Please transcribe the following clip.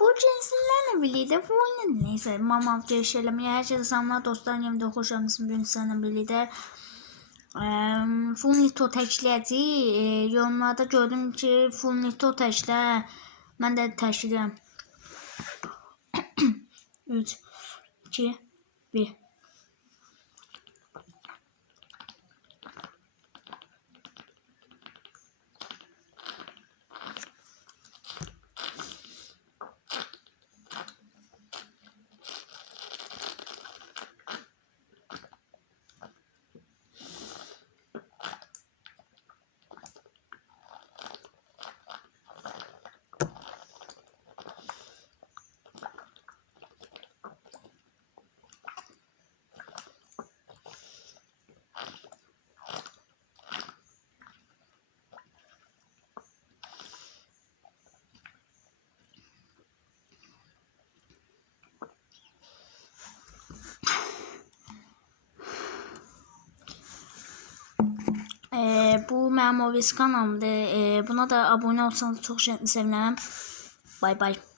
Bu cinsilerle birlikte bu oyunu neyse mama giriş eləməyə hər şeydə salamlar dostlar, yemdə xoşamısın bugün sizlərlə birlikte full nito təkləyəcəyik. Yorumlarda gördüm ki full nito təklə, mən də təkləyirəm. 3 2 1 Bu mənim OBS kanalımdır. Buna da abone olsanız çok sevinirəm. Bay bay.